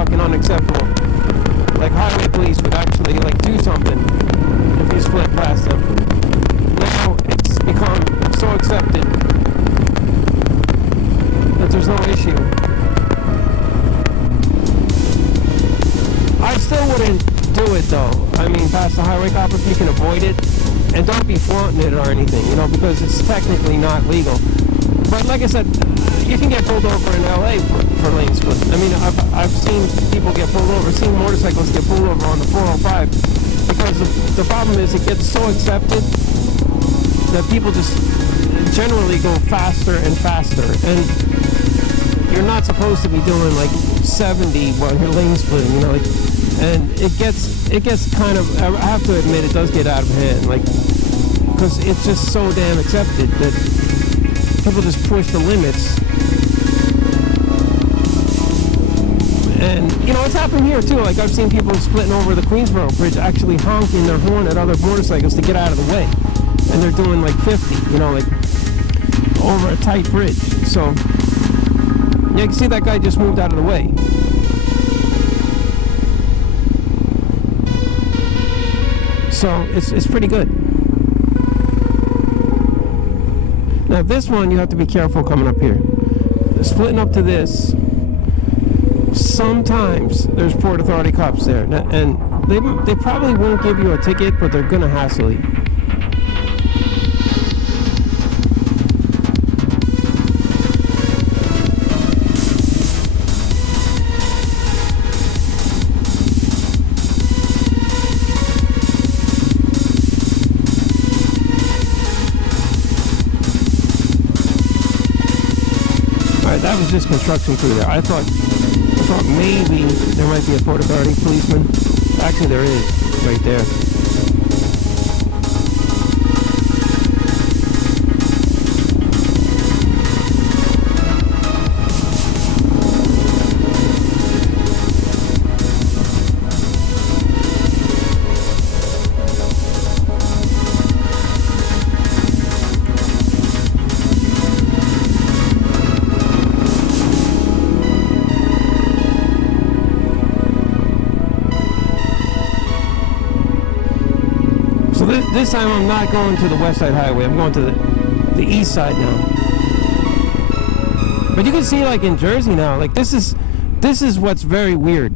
fucking unacceptable. Like highway police would actually like do something if you split past them. Now it's become so accepted that there's no issue. I still wouldn't do it though. I mean, past the highway cop if you can avoid it, and don't be flaunting it or anything, you know, because it's technically not legal. But like I said, you can get pulled over in LA for lane splitting. I mean, I've seen people get pulled over, seen motorcyclists get pulled over on the 405, because the problem is it gets so accepted that people just generally go faster and faster, and you're not supposed to be doing like 70 while you're lane splitting, you know, like, and it gets kind of, I have to admit, it does get out of hand, like, because it's just so damn accepted that people just push the limits. And, you know, it's happened here too. Like, I've seen people splitting over the Queensboro Bridge actually honking their horn at other motorcycles to get out of the way. And they're doing like 50, you know, like over a tight bridge. So, yeah, you can see that guy just moved out of the way. So, it's pretty good. Now this one, you have to be careful coming up here. Splitting up to this, sometimes there's Port Authority cops there, and they probably won't give you a ticket, but they're gonna hassle you. That was just construction crew there. I thought maybe there might be a Port Authority policeman. Actually, there is right there. This time I'm not going to the West Side Highway. I'm going to the East Side now. But you can see, like in Jersey now, like this is what's very weird.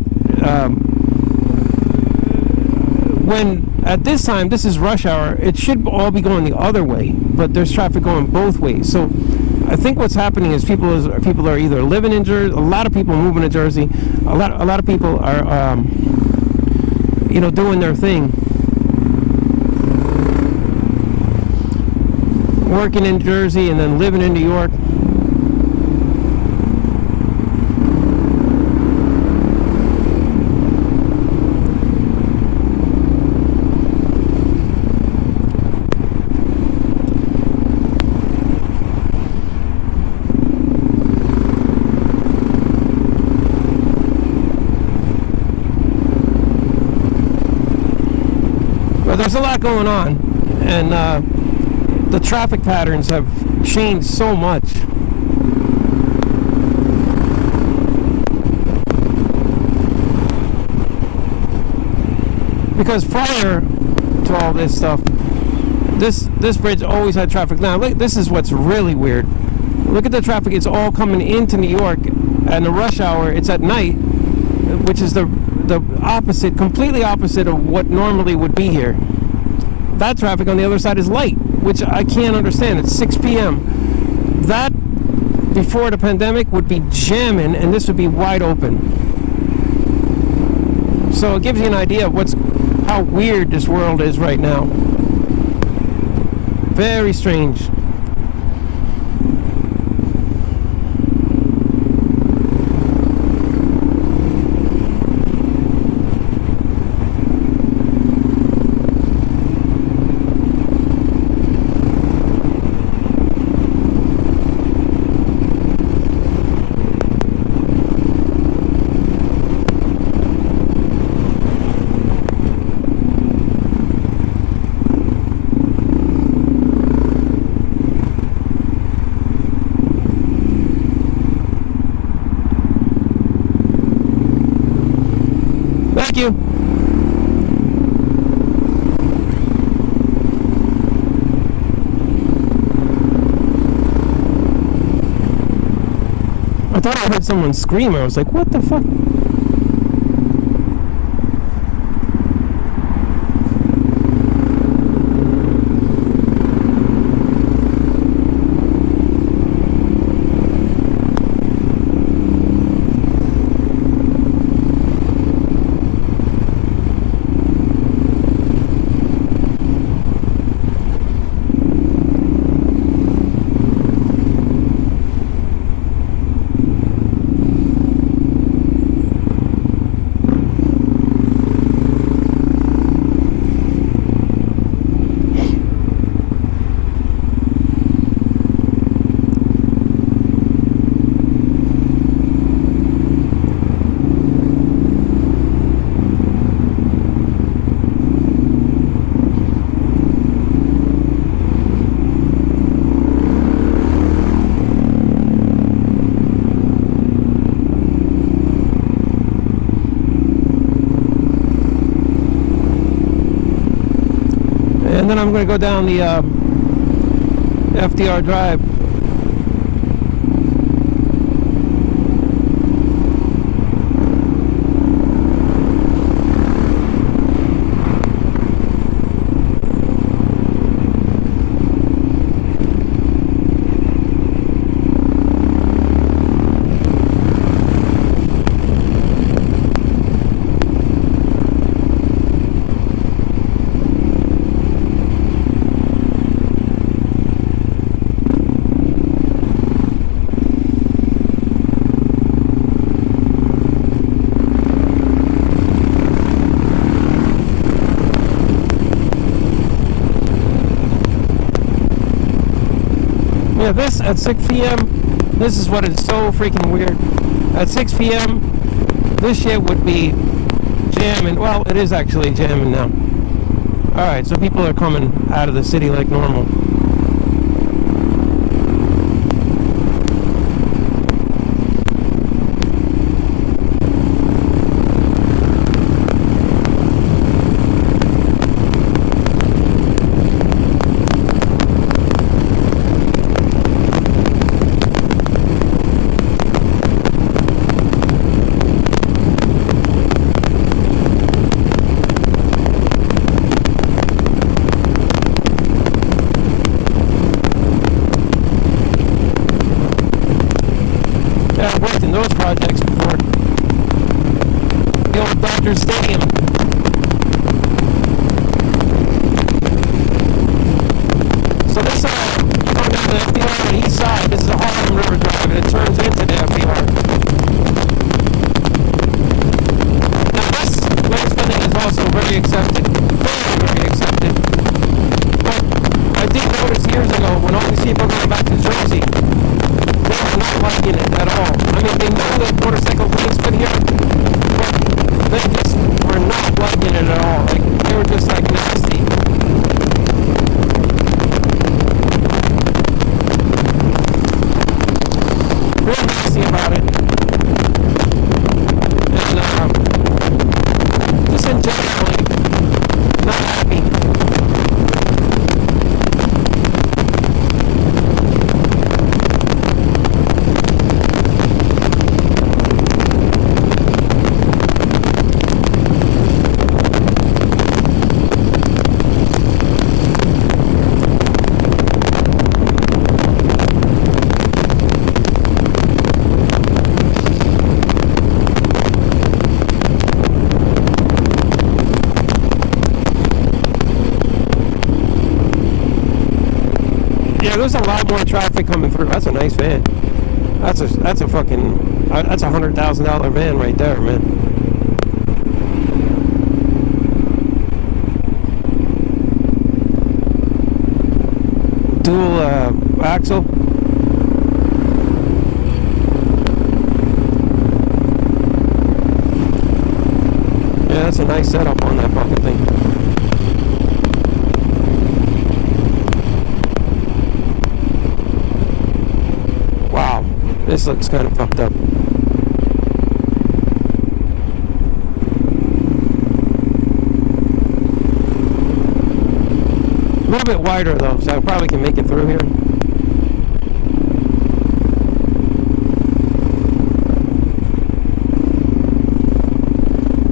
When at this time, this is rush hour, it should all be going the other way, but there's traffic going both ways. So I think what's happening is people are either living in Jersey. A lot of people moving to Jersey. A lot of people are you know, doing their thing. Working in Jersey and then living in New York. But there's a lot going on, and the traffic patterns have changed so much. Because prior to all this stuff, this bridge always had traffic. Now, look, this is what's really weird. Look at the traffic. It's all coming into New York, and the rush hour, it's at night, which is the opposite, completely opposite of what normally would be here. That traffic on the other side is light, which I can't understand. It's 6 p.m. That, before the pandemic, would be jamming, and this would be wide open. So it gives you an idea of how weird this world is right now. Very strange. Thank you. I thought I heard someone scream. I was like, what the fuck? And then I'm going to go down the FDR Drive. Yeah, this at 6 p.m., this is what is so freaking weird. At 6 p.m., this shit would be jamming. Well, it is actually jamming now. Alright, so people are coming out of the city like normal. I've worked in those projects before. The old Dodger Stadium. So this, you go down the FDR on the east side. This is a Harlem River Drive, and it turns into the FDR. Now this lane spending is also very accepted. Very, very accepted. But I did notice years ago when all these people going back to Jersey, they were not liking it at all. I mean, they know that motorcycle lanes been here, but they just were not liking it at all. Like, they were just like nasty. Real nasty about it. And, just in general, not happy. Yeah, there's a lot more traffic coming through. That's a nice van. That's a fucking, that's a $100,000 van right there, man. Dual axle. Yeah, that's a nice setup on that fucking thing. This looks kind of fucked up. little bit wider though, so I probably can make it through here.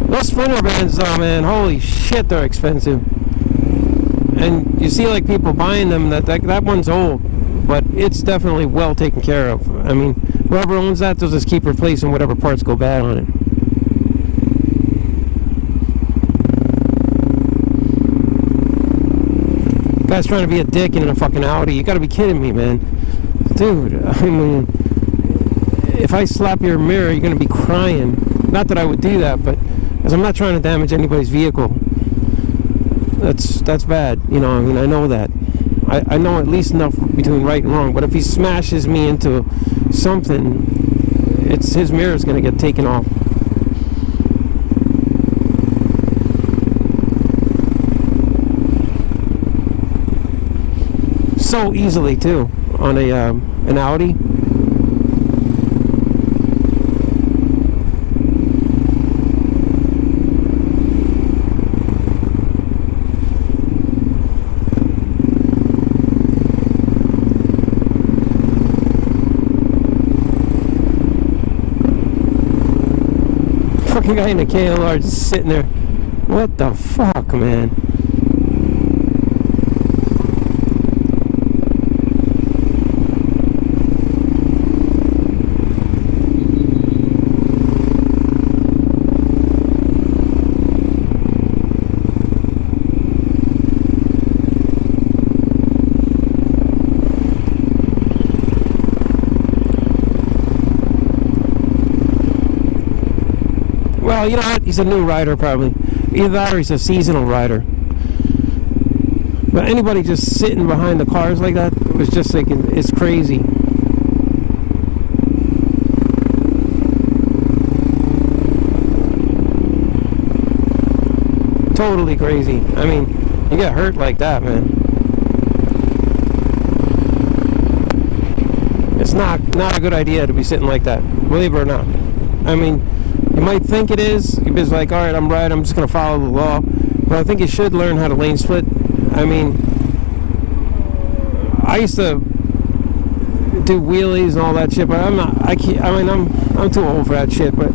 Those Sprinter bands though, man, holy shit, they're expensive. And you see like people buying them, that one's old, but it's definitely well taken care of. I mean, whoever owns that, they'll just keep replacing whatever parts go bad on it. Guy's trying to be a dick in a fucking Audi. You gotta be kidding me, man. Dude, I mean, if I slap your mirror, you're gonna be crying. Not that I would do that, but because I'm not trying to damage anybody's vehicle. That's bad, you know. I mean, I know that. I know at least enough between right and wrong. But if he smashes me into something, his mirror's gonna get taken off. So easily too on an Audi. Fucking guy in a KLR just sitting there. What the fuck, man? Well, you know what? He's a new rider, probably. Either that or he's a seasonal rider. But anybody just sitting behind the cars like that was just thinking, it's crazy. Totally crazy. I mean, you get hurt like that, man. It's not a good idea to be sitting like that, believe it or not. I mean, you might think it is. You're just like, all right, I'm right. I'm just going to follow the law. But I think you should learn how to lane split. I mean, I used to do wheelies and all that shit, but I'm too old for that shit. But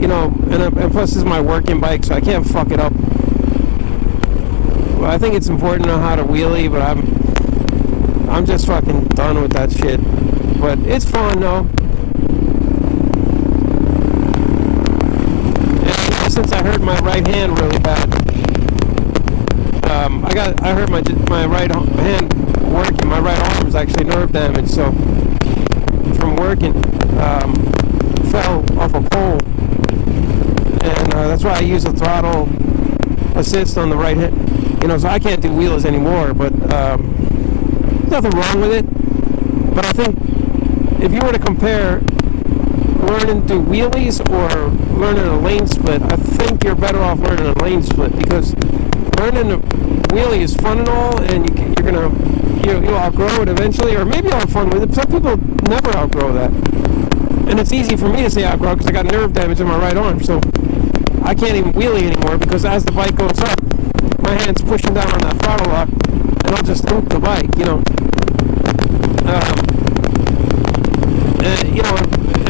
you know, and plus this is my working bike, so I can't fuck it up. Well, I think it's important to know how to wheelie, but I'm just fucking done with that shit. But it's fun though. Since I hurt my right hand really bad, I hurt my right hand working. My right arm is actually nerve damaged, so from working, fell off a pole, and that's why I use a throttle assist on the right hand. You know, so I can't do wheelies anymore. But nothing wrong with it. But I think if you were to compare learning to do wheelies or learning a lane split, I think you're better off learning a lane split, because learning a wheelie is fun and all, and you'll outgrow it eventually, or maybe you'll have fun with it. Some people never outgrow that, and it's easy for me to say outgrow because I got nerve damage in my right arm, so I can't even wheelie anymore, because as the bike goes up, my hand's pushing down on that throttle lock, and I'll just loop the bike, you know. And, you know,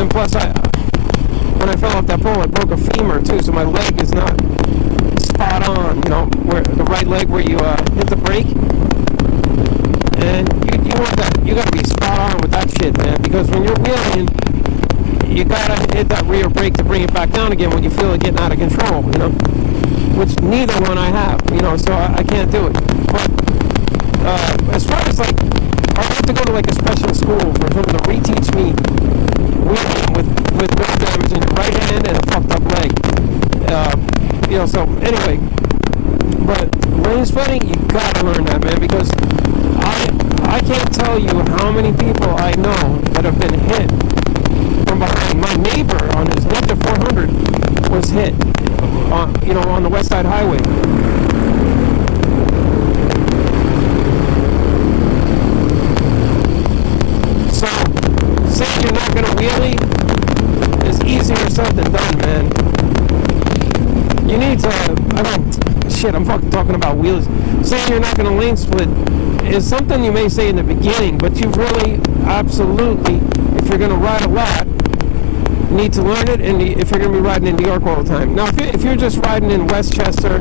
and plus when I fell off that pole, I broke a femur too, so my leg is not spot on, you know, where the right leg where you hit the brake. And you want that, you gotta be spot on with that shit, man, because when you're wheeling, you gotta hit that rear brake to bring it back down again when you feel it getting out of control, you know, which neither one I have, you know, so I can't do it. But as far as like, I have to go to like a special school for them to reteach me wheeling with nerve damage in your right hand and a fucked up leg. You know, so anyway, but lane splitting, you gotta learn that, man, because I can't tell you how many people I know that have been hit from behind. My neighbor on his Ninja 400 was hit, you know, on the West Side Highway. So, saying you're not gonna wheelie is easier said than done, man. You need to, I'm fucking talking about wheels. Saying you're not going to lane split is something you may say in the beginning, but you really, absolutely, if you're going to ride a lot, need to learn it, and if you're going to be riding in New York all the time. Now, if you're just riding in Westchester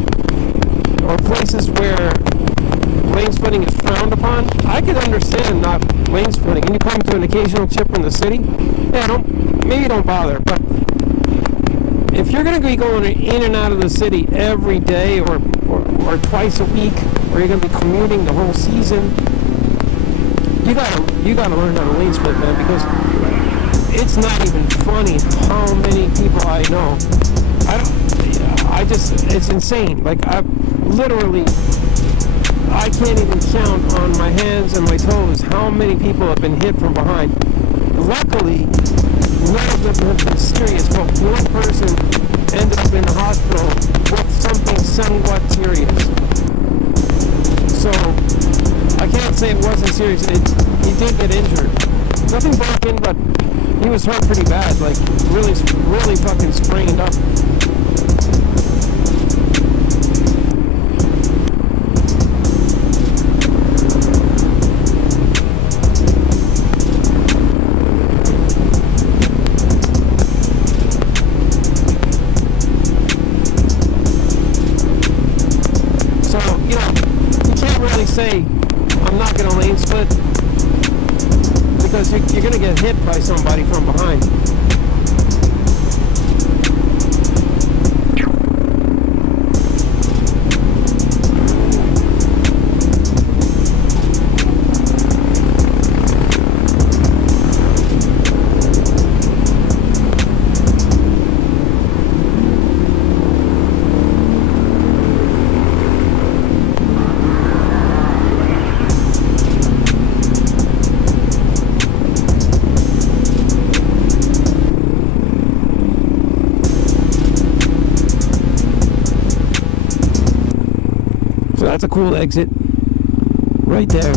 or places where lane splitting is frowned upon, I could understand not lane splitting. And you come to an occasional chip in the city, yeah, maybe don't bother. But if you're going to be going in and out of the city every day or twice a week, or you're going to be commuting the whole season, you gotta learn how to lane split, man, because it's not even funny how many people I know. It's insane. Like, I can't even count on my hands and my toes how many people have been hit from behind. Luckily, none of them have been serious, but one person ended up in the hospital with something somewhat serious. So, I can't say it wasn't serious. He did get injured. Nothing broken, but he was hurt pretty bad, like really, really fucking sprained up. So, you can't really say, I'm not going to lane split, because you're going to get hit by somebody from behind. So that's a cool exit right there.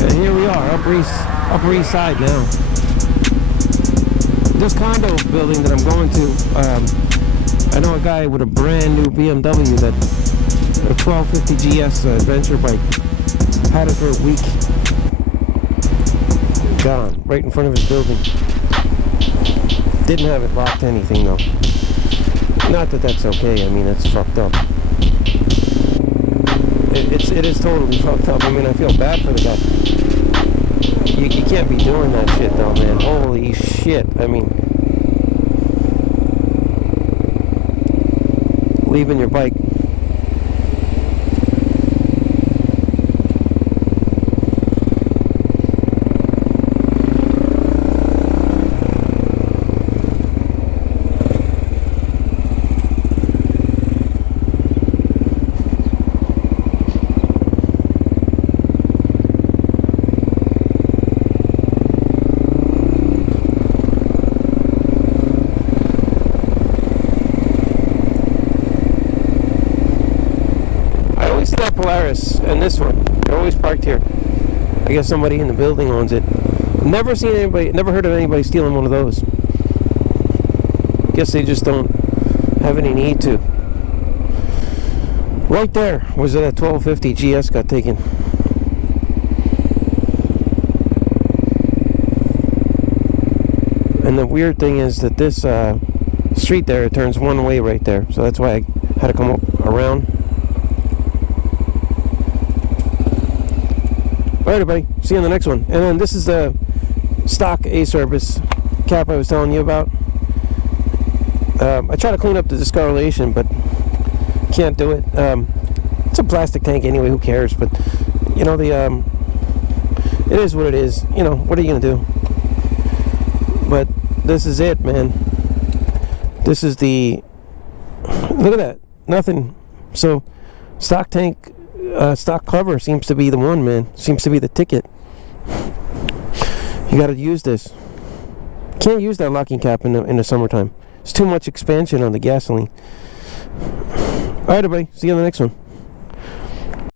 And here we are, Upper East Side now. This condo building that I'm going to, I know a guy with a brand new BMW, that a 1250 GS adventure bike. Had it for a week. Gone. Right in front of his building. Didn't have it locked to anything though. Not that that's okay. I mean, it's fucked up. It is totally fucked up. I mean, I feel bad for the guy. You can't be doing that shit though, man. Holy shit. I mean, leaving your bike. Polaris and this one, they're always parked here. I guess somebody in the building owns it. Never seen anybody, never heard of anybody stealing one of those. Guess they just don't have any need to. Right there was that 1250 GS got taken. And the weird thing is that this street there, it turns one way right there, so that's why I had to come up around. Alright everybody, see you on the next one. And then this is the stock A-Service cap I was telling you about. I try to clean up the discoloration, but can't do it. It's a plastic tank anyway, who cares? But, you know, it is what it is. You know, what are you going to do? But this is it, man. This is the... Look at that. Nothing. So, stock tank... stock cover seems to be the one, man. Seems to be the ticket. You gotta use this. Can't use that locking cap in the summertime. It's too much expansion on the gasoline. Alright everybody, see you on the next one.